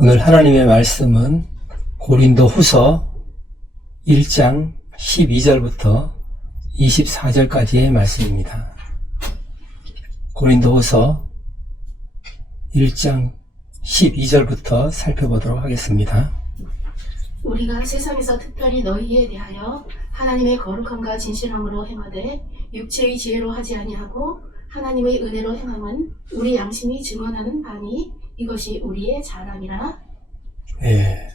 오늘 하나님의 말씀은 고린도후서 1장 12절부터 24절까지의 말씀입니다. 고린도후서 1장 12절부터 살펴보도록 하겠습니다. 우리가 세상에서 특별히 너희에 대하여 하나님의 거룩함과 진실함으로 행하되 육체의 지혜로 하지 아니하고 하나님의 은혜로 행함은 우리 양심이 증언하는 바니 이것이 우리의 자랑이라. 네,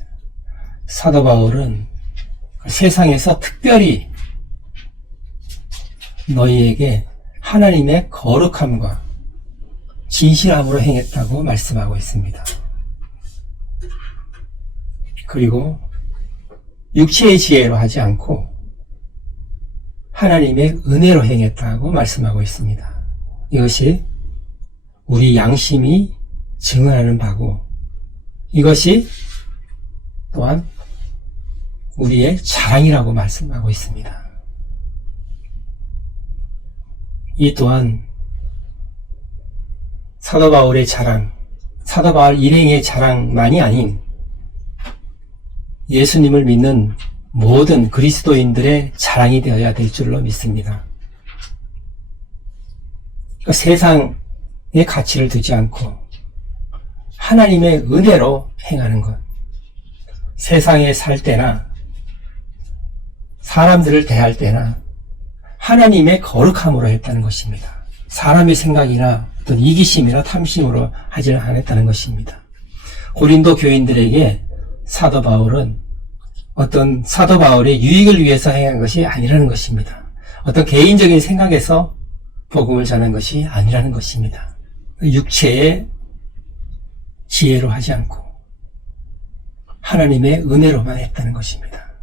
사도 바울은 세상에서 특별히 너희에게 하나님의 거룩함과 진실함으로 행했다고 말씀하고 있습니다. 그리고 육체의 지혜로 하지 않고 하나님의 은혜로 행했다고 말씀하고 있습니다. 이것이 우리 양심이 증언하는 바고 이것이 또한 우리의 자랑이라고 말씀하고 있습니다. 이 또한 사도 바울의 자랑, 사도 바울 일행의 자랑만이 아닌 예수님을 믿는 모든 그리스도인들의 자랑이 되어야 될 줄로 믿습니다. 그러니까 세상의 가치를 두지 않고 하나님의 은혜로 행하는 것. 세상에 살 때나 사람들을 대할 때나 하나님의 거룩함으로 했다는 것입니다. 사람의 생각이나 어떤 이기심이나 탐심으로 하지 않았다는 것입니다. 고린도 교인들에게 사도 바울은 어떤 사도 바울의 유익을 위해서 행한 것이 아니라는 것입니다. 어떤 개인적인 생각에서 복음을 전한 것이 아니라는 것입니다. 육체의 지혜로 하지 않고 하나님의 은혜로만 했다는 것입니다.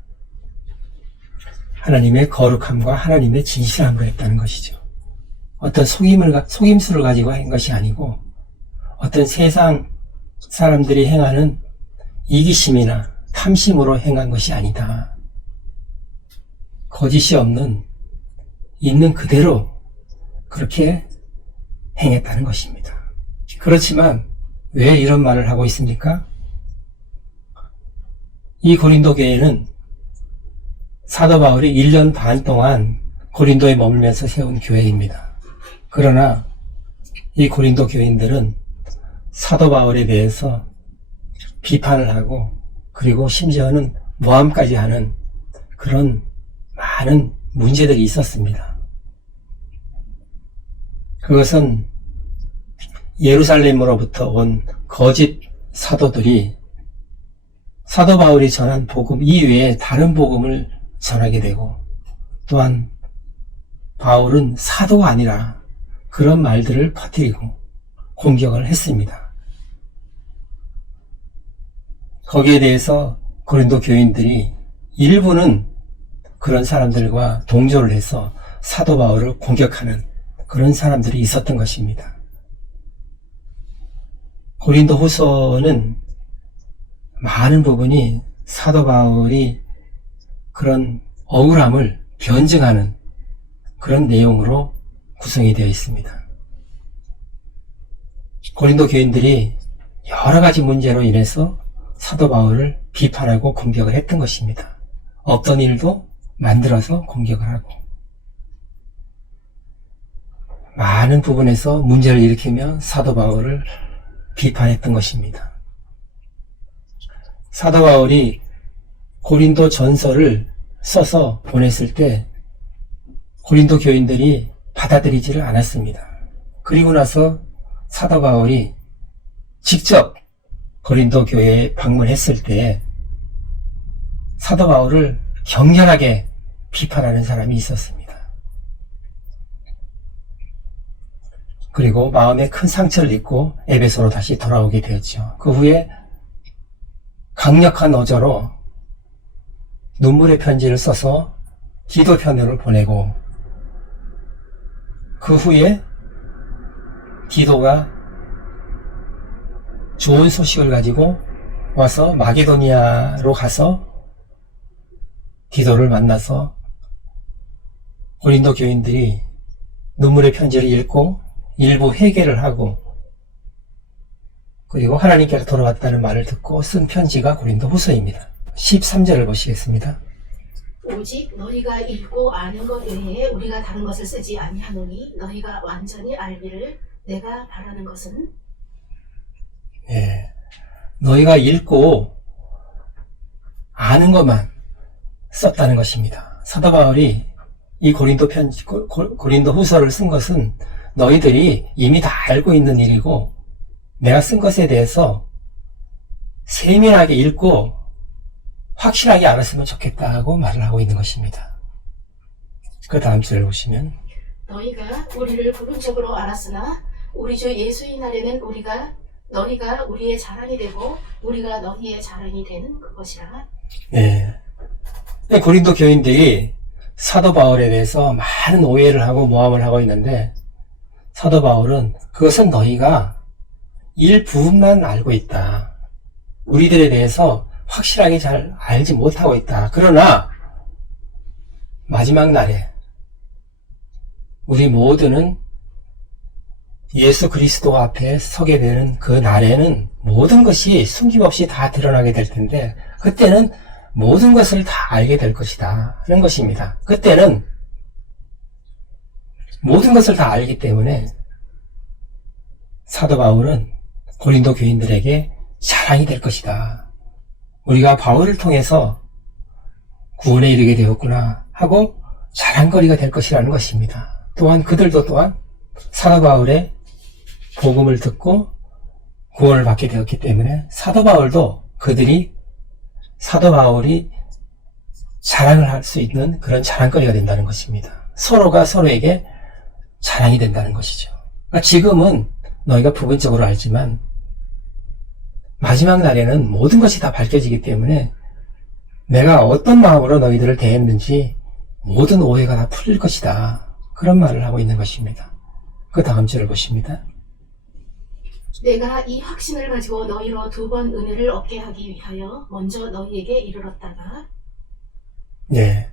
하나님의 거룩함과 하나님의 진실함으로 했다는 것이죠. 어떤 속임수를 가지고 한 것이 아니고 어떤 세상 사람들이 행하는 이기심이나 탐심으로 행한 것이 아니다. 거짓이 없는 있는 그대로 그렇게 행했다는 것입니다. 그렇지만 왜 이런 말을 하고 있습니까? 이 고린도 교회는 사도 바울이 1년 반 동안 고린도에 머물면서 세운 교회입니다. 그러나 이 고린도 교인들은 사도 바울에 대해서 비판을 하고 그리고 심지어는 모함까지 하는 그런 많은 문제들이 있었습니다. 그것은 예루살렘으로부터 온 거짓 사도들이 사도 바울이 전한 복음 이외에 다른 복음을 전하게 되고 또한 바울은 사도가 아니라 그런 말들을 퍼뜨리고 공격을 했습니다. 거기에 대해서 고린도 교인들이 일부는 그런 사람들과 동조를 해서 사도 바울을 공격하는 그런 사람들이 있었던 것입니다. 고린도 후서는 많은 부분이 사도 바울이 그런 억울함을 변증하는 그런 내용으로 구성이 되어 있습니다. 고린도 교인들이 여러 가지 문제로 인해서 사도 바울을 비판하고 공격을 했던 것입니다. 없던 일도 만들어서 공격을 하고 많은 부분에서 문제를 일으키며 사도 바울을 비판했던 것입니다. 사도 바울이 고린도 전서를 써서 보냈을 때 고린도 교인들이 받아들이지를 않았습니다. 그리고 나서 사도 바울이 직접 고린도 교회에 방문했을 때 사도 바울을 격렬하게 비판하는 사람이 있었습니다. 그리고 마음에 큰 상처를 입고 에베소로 다시 돌아오게 되었죠. 그 후에 강력한 어조로 눈물의 편지를 써서 기도 편지를 보내고 그 후에 디도가 좋은 소식을 가지고 와서 마게도니아로 가서 디도를 만나서 고린도 교인들이 눈물의 편지를 읽고 일부 회개를 하고 그리고 하나님께로 돌아왔다는 말을 듣고 쓴 편지가 고린도 후서입니다. 13절을 보시겠습니다. 오직 너희가 읽고 아는 것 외에 우리가 다른 것을 쓰지 아니하노니 너희가 완전히 알기를 내가 바라는 것은 예, 너희가 읽고 아는 것만 썼다는 것입니다. 사도 바울이 이 고린도 편지, 고린도 후서를 쓴 것은 너희들이 이미 다 알고 있는 일이고 내가 쓴 것에 대해서 세밀하게 읽고 확실하게 알았으면 좋겠다고 말을 하고 있는 것입니다. 그 다음 줄을 보시면 너희가 우리를 부분적으로 알았으나 우리 주 예수의 날에는 너희가 우리의 자랑이 되고 우리가 너희의 자랑이 되는 그것이라. 네. 고린도 교인들이 사도 바울에 대해서 많은 오해를 하고 모함을 하고 있는데 사도 바울은 그것은 너희가 일부분만 알고 있다. 우리들에 대해서 확실하게 잘 알지 못하고 있다. 그러나 마지막 날에 우리 모두는 예수 그리스도 앞에 서게 되는 그 날에는 모든 것이 숨김없이 다 드러나게 될 텐데 그때는 모든 것을 다 알게 될 것이다 하는 것입니다. 그때는 모든 것을 다 알기 때문에 사도 바울은 고린도 교인들에게 자랑이 될 것이다. 우리가 바울을 통해서 구원에 이르게 되었구나 하고 자랑거리가 될 것이라는 것입니다. 또한 그들도 또한 사도 바울의 복음을 듣고 구원을 받게 되었기 때문에 사도 바울이 자랑을 할 수 있는 그런 자랑거리가 된다는 것입니다. 서로가 서로에게 자랑이 된다는 것이죠. 그러니까 지금은 너희가 부분적으로 알지만 마지막 날에는 모든 것이 다 밝혀지기 때문에 내가 어떤 마음으로 너희들을 대했는지 모든 오해가 다 풀릴 것이다. 그런 말을 하고 있는 것입니다. 그 다음 줄을 보십니다. 내가 이 확신을 가지고 너희로 2번 은혜를 얻게 하기 위하여 먼저 너희에게 이르렀다가 네.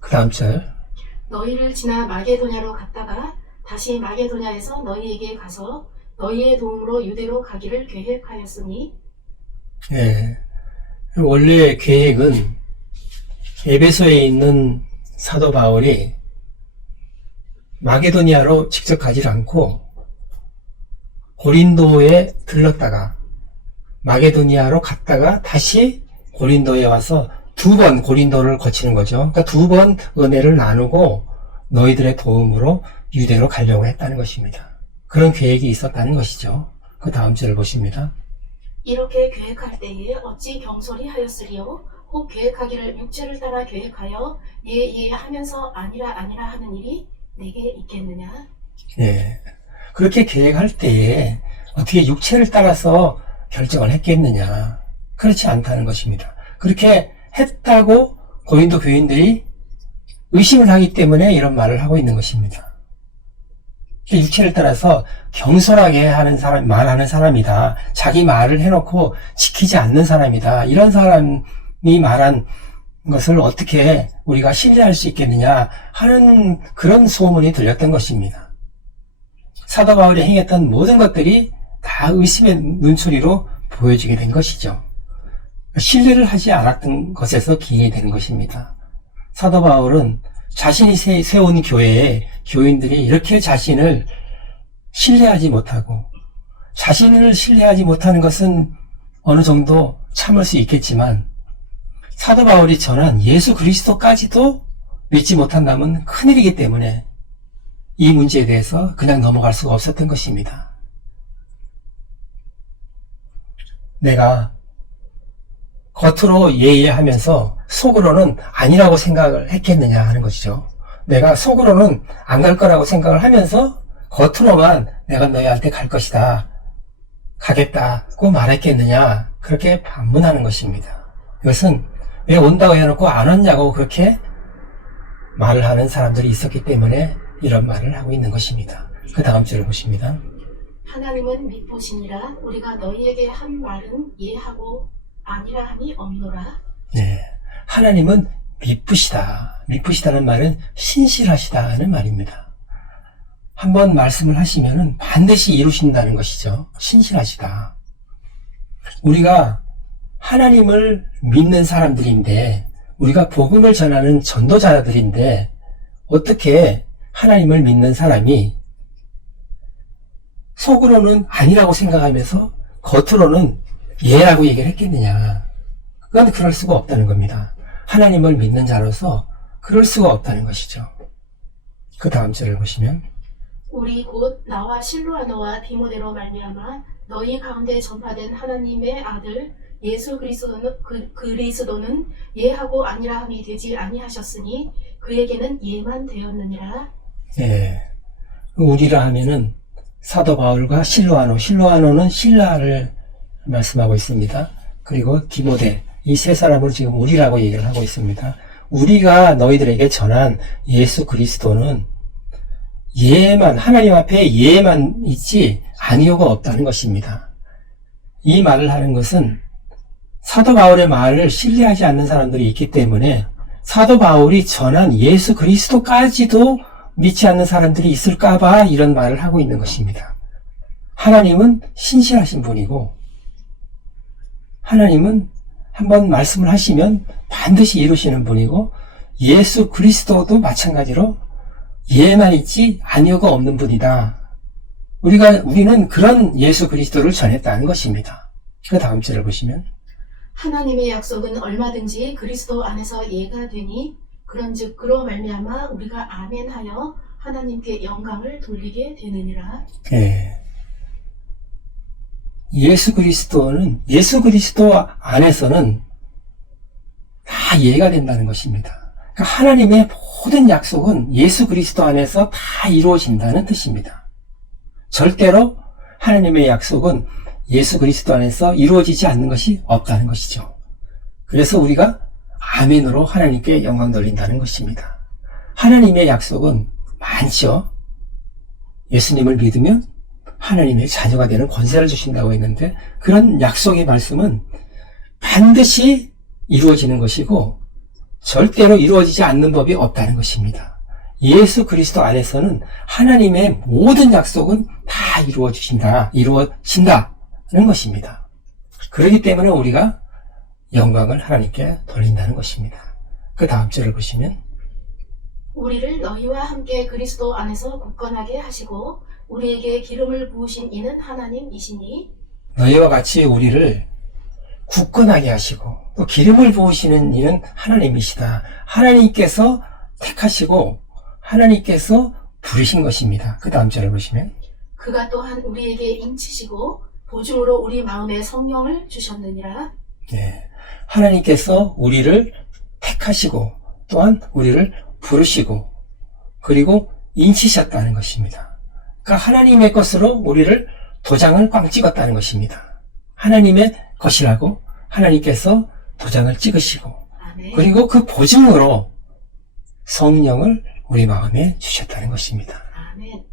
그 다음 절. 너희를 지나 마게도냐로 갔다가 다시 마게도냐에서 너희에게 가서 너희의 도움으로 유대로 가기를 계획하였으니 네. 원래 계획은 에베소에 있는 사도 바울이 마게도니아로 직접 가지 않고 고린도에 들렀다가 마게도니아로 갔다가 다시 고린도에 와서 2번 고린도를 거치는 거죠. 그러니까 2번 은혜를 나누고 너희들의 도움으로 유대로 가려고 했다는 것입니다. 그런 계획이 있었다는 것이죠. 그 다음 절을 보십니다. 이렇게 계획할 때에 어찌 경솔히 하였으리요? 혹 계획하기를 육체를 따라 계획하여 예 하면서 아니라 하는 일이 내게 있겠느냐? 네. 그렇게 계획할 때에 어떻게 육체를 따라서 결정을 했겠느냐? 그렇지 않다는 것입니다. 그렇게 했다고 고린도 교인들이 의심을 하기 때문에 이런 말을 하고 있는 것입니다. 육체를 따라서 경솔하게 말하는 사람이다. 자기 말을 해놓고 지키지 않는 사람이다. 이런 사람이 말한 것을 어떻게 우리가 신뢰할 수 있겠느냐 하는 그런 소문이 들렸던 것입니다. 사도 바울이 행했던 모든 것들이 다 의심의 눈초리로 보여지게 된 것이죠. 신뢰를 하지 않았던 것에서 기인이 되는 것입니다. 사도 바울은 자신이 세운 교회에 교인들이 이렇게 자신을 신뢰하지 못하고 자신을 신뢰하지 못하는 것은 어느 정도 참을 수 있겠지만 사도 바울이 전한 예수 그리스도까지도 믿지 못한다면 큰일이기 때문에 이 문제에 대해서 그냥 넘어갈 수가 없었던 것입니다. 내가 겉으로 예하면서 속으로는 아니라고 생각을 했겠느냐 하는 것이죠. 내가 속으로는 안 갈 거라고 생각을 하면서 겉으로만 내가 너희한테 갈 것이다, 가겠다고 말했겠느냐, 그렇게 반문하는 것입니다. 이것은 왜 온다고 해놓고 안 왔냐고 그렇게 말을 하는 사람들이 있었기 때문에 이런 말을 하고 있는 것입니다. 그 다음 줄을 보십니다. 하나님은 미쁘시니라 우리가 너희에게 한 말은 예하고 아니라 함이 없노라. 네, 하나님은 미쁘시다. 미쁘시다는 말은 신실하시다는 말입니다. 한번 말씀을 하시면은 반드시 이루신다는 것이죠. 신실하시다. 우리가 하나님을 믿는 사람들인데, 우리가 복음을 전하는 전도자들인데, 어떻게 하나님을 믿는 사람이 속으로는 아니라고 생각하면서 겉으로는 예라고 얘기를 했겠느냐. 그건 그럴 수가 없다는 겁니다. 하나님을 믿는 자로서 그럴 수가 없다는 것이죠. 그 다음 절을 보시면, 우리 곧 나와 실로아너와 디모데로 말미암아 너희 가운데 전파된 하나님의 아들 예수 그리스도는 예하고 아니라함이 되지 아니하셨으니 그에게는 예만 되었느니라. 예, 우리라 하면은 사도 바울과 실로아노는 신라를 말씀하고 있습니다. 그리고 디모데, 이 세 사람을 지금 우리라고 얘기를 하고 있습니다. 우리가 너희들에게 전한 예수 그리스도는 예만, 하나님 앞에 예만 있지 아니오가 없다는 것입니다. 이 말을 하는 것은 사도 바울의 말을 신뢰하지 않는 사람들이 있기 때문에 사도 바울이 전한 예수 그리스도까지도 믿지 않는 사람들이 있을까봐 이런 말을 하고 있는 것입니다. 하나님은 신실하신 분이고, 하나님은 한번 말씀을 하시면 반드시 이루시는 분이고, 예수 그리스도도 마찬가지로 예만 있지 아니오가 없는 분이다. 우리는 그런 예수 그리스도를 전했다는 것입니다. 그 다음 절을 보시면, 하나님의 약속은 얼마든지 그리스도 안에서 예가 되니 그런즉 그로 말미암아 우리가 아멘하여 하나님께 영광을 돌리게 되느니라. 예. 예수 그리스도 안에서는 다 예가 된다는 것입니다. 그러니까 하나님의 모든 약속은 예수 그리스도 안에서 다 이루어진다는 뜻입니다. 절대로 하나님의 약속은 예수 그리스도 안에서 이루어지지 않는 것이 없다는 것이죠. 그래서 우리가 아멘으로 하나님께 영광 돌린다는 것입니다. 하나님의 약속은 많죠. 예수님을 믿으면 하나님의 자녀가 되는 권세를 주신다고 했는데, 그런 약속의 말씀은 반드시 이루어지는 것이고 절대로 이루어지지 않는 법이 없다는 것입니다. 예수 그리스도 안에서는 하나님의 모든 약속은 다 이루어진다는 것입니다. 그렇기 때문에 우리가 영광을 하나님께 돌린다는 것입니다. 그 다음 절을 보시면, 우리를 너희와 함께 그리스도 안에서 굳건하게 하시고 우리에게 기름을 부으신 이는 하나님이시니. 너희와 같이 우리를 굳건하게 하시고 또 기름을 부으시는 이는 하나님이시다. 하나님께서 택하시고 하나님께서 부르신 것입니다. 그 다음 절을 보시면, 그가 또한 우리에게 인치시고 보증으로 우리 마음에 성령을 주셨느니라. 네, 하나님께서 우리를 택하시고 또한 우리를 부르시고 그리고 인치셨다는 것입니다. 그러니까 하나님의 것으로 우리를 도장을 꽝 찍었다는 것입니다. 하나님의 것이라고 하나님께서 도장을 찍으시고, 아멘. 그리고 그 보증으로 성령을 우리 마음에 주셨다는 것입니다. 아멘.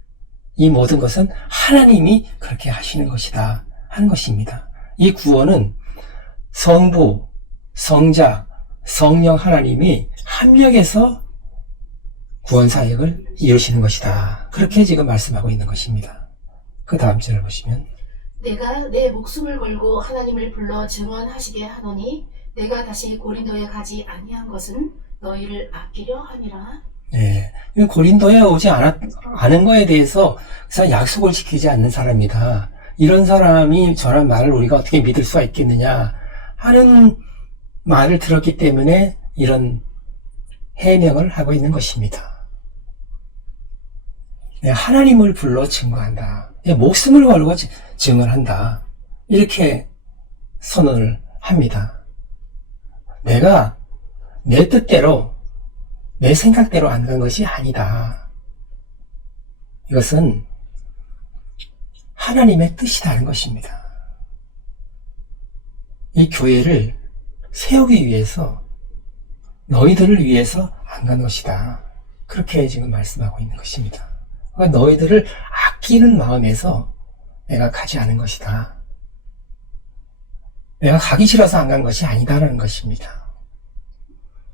이 모든 것은 하나님이 그렇게 하시는 것이다 하는 것입니다. 이 구원은 성부, 성자, 성령 하나님이 합력해서 구원 사역을 이루시는 것이다. 그렇게 지금 말씀하고 있는 것입니다. 그 다음 절을 보시면, 내가 내 목숨을 걸고 하나님을 불러 증언하시게 하노니 내가 다시 고린도에 가지 아니한 것은 너희를 아끼려 함이라. 네, 고린도에 오지 않은 거에 대해서 약속을 지키지 않는 사람이다. 이런 사람이 전한 말을 우리가 어떻게 믿을 수가 있겠느냐 하는 말을 들었기 때문에 이런 해명을 하고 있는 것입니다. 네, 하나님을 불러 증거한다. 목숨을 걸고 증언한다. 이렇게 선언을 합니다. 내가 내 뜻대로 내 생각대로 안 간 것이 아니다. 이것은 하나님의 뜻이라는 것입니다. 이 교회를 세우기 위해서 너희들을 위해서 안 간 것이다. 그렇게 지금 말씀하고 있는 것입니다. 그러니까 너희들을 아끼는 마음에서 내가 가지 않은 것이다. 내가 가기 싫어서 안 간 것이 아니다라는 것입니다.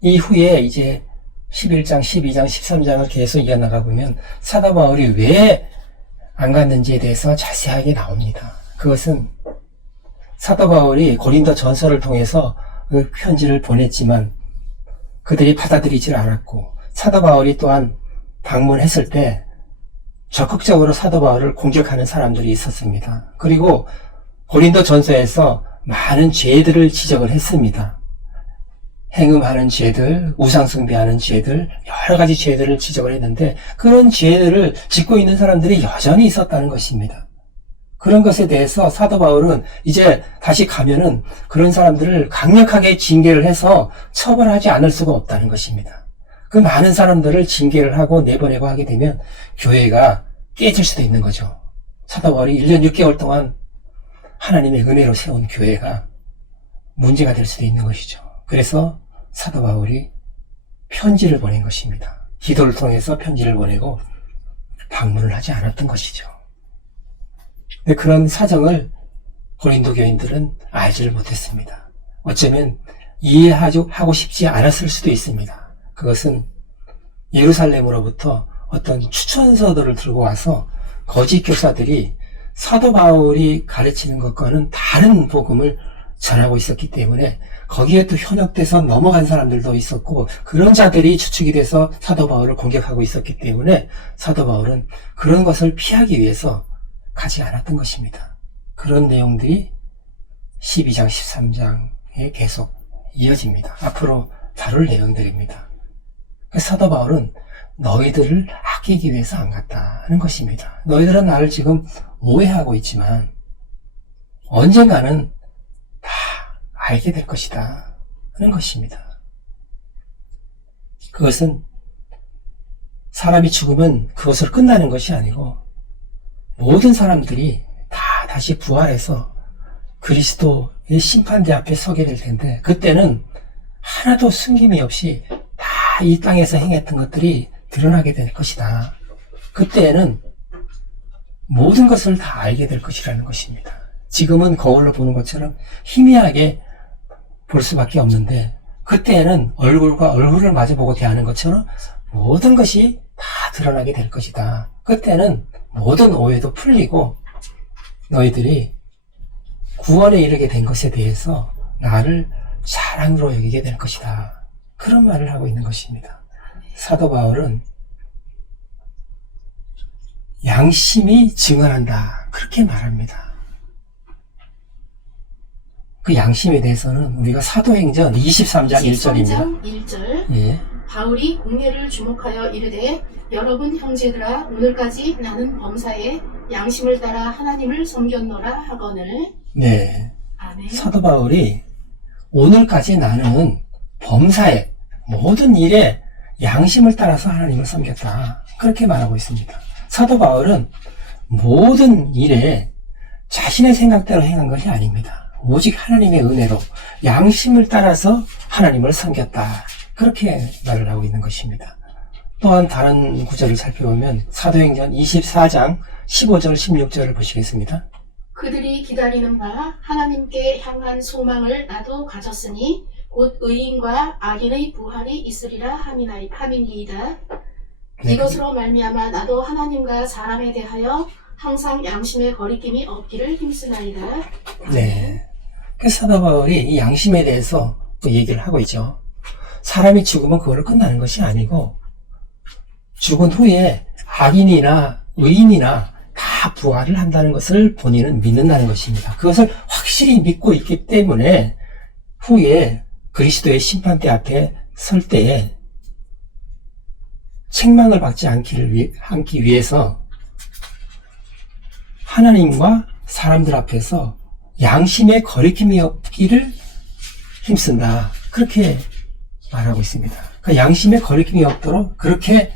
이후에 이제 11장, 12장, 13장을 계속 이어나가 보면 사도 바울이 왜 안 갔는지에 대해서 자세하게 나옵니다. 그것은 사도 바울이 고린도 전서를 통해서 그 편지를 보냈지만 그들이 받아들이질 않았고, 사도 바울이 또한 방문했을 때 적극적으로 사도 바울을 공격하는 사람들이 있었습니다. 그리고 고린도 전서에서 많은 죄들을 지적을 했습니다. 행음하는 죄들, 우상숭배하는 죄들, 여러 가지 죄들을 지적을 했는데 그런 죄들을 짓고 있는 사람들이 여전히 있었다는 것입니다. 그런 것에 대해서 사도 바울은 이제 다시 가면은 그런 사람들을 강력하게 징계를 해서 처벌하지 않을 수가 없다는 것입니다. 그 많은 사람들을 징계를 하고 내보내고 하게 되면 교회가 깨질 수도 있는 거죠. 사도 바울이 1년 6개월 동안 하나님의 은혜로 세운 교회가 문제가 될 수도 있는 것이죠. 그래서 사도 바울이 편지를 보낸 것입니다. 기도를 통해서 편지를 보내고 방문을 하지 않았던 것이죠. 근데 그런 사정을 고린도 교인들은 알지를 못했습니다. 어쩌면 이해하고 싶지 않았을 수도 있습니다. 그것은 예루살렘으로부터 어떤 추천서들을 들고 와서 거짓 교사들이 사도 바울이 가르치는 것과는 다른 복음을 전하고 있었기 때문에 거기에 또 현혹돼서 넘어간 사람들도 있었고, 그런 자들이 주축이 돼서 사도 바울을 공격하고 있었기 때문에 사도 바울은 그런 것을 피하기 위해서 가지 않았던 것입니다. 그런 내용들이 12장, 13장에 계속 이어집니다. 앞으로 다룰 내용들입니다. 사도 바울은 너희들을 아끼기 위해서 안 갔다는 것입니다. 너희들은 나를 지금 오해하고 있지만 언젠가는 다 알게 될 것이다 하는 것입니다. 그것은 사람이 죽으면 그것으로 끝나는 것이 아니고 모든 사람들이 다 다시 부활해서 그리스도의 심판대 앞에 서게 될 텐데, 그때는 하나도 숨김이 없이 다 이 땅에서 행했던 것들이 드러나게 될 것이다. 그때에는 모든 것을 다 알게 될 것이라는 것입니다. 지금은 거울로 보는 것처럼 희미하게 볼 수밖에 없는데, 그때에는 얼굴과 얼굴을 마주보고 대하는 것처럼 모든 것이 다 드러나게 될 것이다. 그때는 모든 오해도 풀리고 너희들이 구원에 이르게 된 것에 대해서 나를 사랑으로 여기게 될 것이다. 그런 말을 하고 있는 것입니다. 사도 바울은 양심이 증언한다, 그렇게 말합니다. 그 양심에 대해서는 우리가 사도행전 23장 1절입니다. 1절. 예. 바울이 공회를 주목하여 이르되 여러분 형제들아, 오늘까지 나는 범사에 양심을 따라 하나님을 섬겼노라 하거늘. 네. 아멘. 사도 바울이 오늘까지 나는 범사에 모든 일에 양심을 따라서 하나님을 섬겼다, 그렇게 말하고 있습니다. 사도 바울은 모든 일에 자신의 생각대로 행한 것이 아닙니다. 오직 하나님의 은혜로 양심을 따라서 하나님을 섬겼다, 그렇게 말을 하고 있는 것입니다. 또한 다른 구절을 살펴보면 사도행전 24장 15절 16절을 보시겠습니다. 그들이 기다리는 바 하나님께 향한 소망을 나도 가졌으니 곧 의인과 악인의 부활이 있으리라 함이니이다. 네. 이것으로 말미암아 나도 하나님과 사람에 대하여 항상 양심의 거리낌이 없기를 힘쓰나이다. 네. 그 사도 바울이 이 양심에 대해서 또 얘기를 하고 있죠. 사람이 죽으면 그걸로 끝나는 것이 아니고 죽은 후에 악인이나 의인이나 다 부활을 한다는 것을 본인은 믿는다는 것입니다. 그것을 확실히 믿고 있기 때문에 후에 그리스도의 심판대 앞에 설 때에 책망을 받지 않기 위해서 하나님과 사람들 앞에서 양심의 거리낌이 없기를 힘쓴다, 그렇게 말하고 있습니다. 그 양심의 거리낌이 없도록 그렇게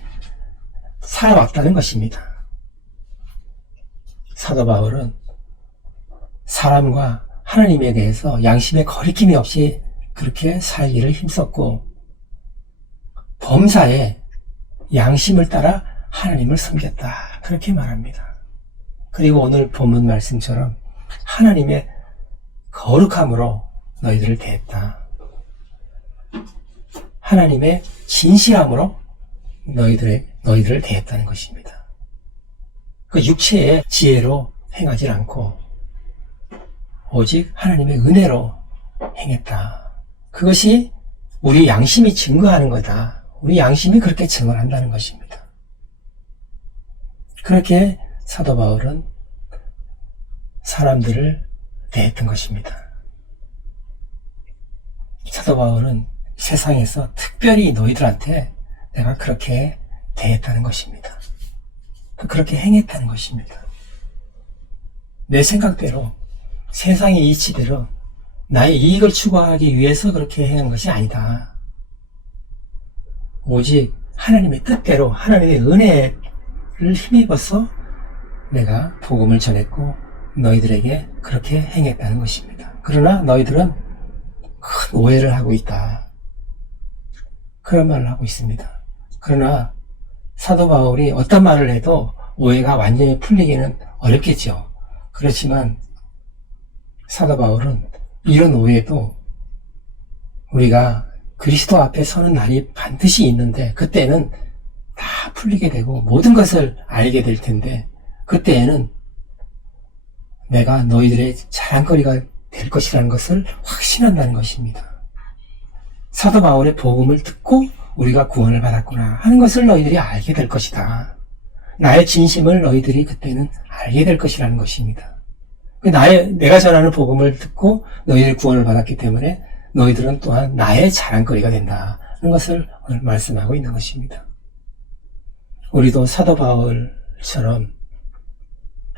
살아왔다는 것입니다. 사도 바울은 사람과 하나님에 대해서 양심의 거리낌이 없이 그렇게 살기를 힘썼고, 범사에 양심을 따라 하나님을 섬겼다, 그렇게 말합니다. 그리고 오늘 본문 말씀처럼 하나님의 거룩함으로 너희들을 대했다. 하나님의 진실함으로 너희들을 대했다는 것입니다. 그 육체의 지혜로 행하지 않고 오직 하나님의 은혜로 행했다. 그것이 우리 양심이 증거하는 거다. 우리 양심이 그렇게 증언한다는 것입니다. 그렇게 사도 바울은 사람들을 대했던 것입니다. 사도 바울은 세상에서 특별히 너희들한테 내가 그렇게 대했다는 것입니다. 그렇게 행했다는 것입니다. 내 생각대로 세상의 이치대로 나의 이익을 추구하기 위해서 그렇게 행한 것이 아니다. 오직 하나님의 뜻대로 하나님의 은혜를 힘입어서 내가 복음을 전했고 너희들에게 그렇게 행했다는 것입니다. 그러나 너희들은 큰 오해를 하고 있다. 그런 말을 하고 있습니다. 그러나 사도 바울이 어떤 말을 해도 오해가 완전히 풀리기는 어렵겠죠. 그렇지만 사도 바울은 이런 오해도 우리가 그리스도 앞에 서는 날이 반드시 있는데 그때는 다 풀리게 되고 모든 것을 알게 될 텐데 그때에는 내가 너희들의 자랑거리가 될 것이라는 것을 확신한다는 것입니다. 사도 바울의 복음을 듣고 우리가 구원을 받았구나 하는 것을 너희들이 알게 될 것이다. 나의 진심을 너희들이 그때는 알게 될 것이라는 것입니다. 내가 전하는 복음을 듣고 너희들이 구원을 받았기 때문에 너희들은 또한 나의 자랑거리가 된다는 것을 오늘 말씀하고 있는 것입니다. 우리도 사도 바울처럼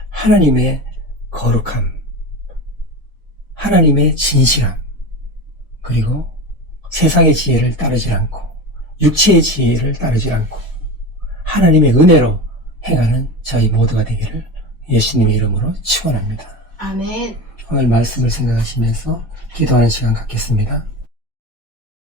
하나님의 거룩함, 하나님의 진실함, 그리고 세상의 지혜를 따르지 않고 육체의 지혜를 따르지 않고 하나님의 은혜로 행하는 저희 모두가 되기를 예수님의 이름으로 축원합니다. 아멘. 오늘 말씀을 생각하시면서 기도하는 시간 갖겠습니다.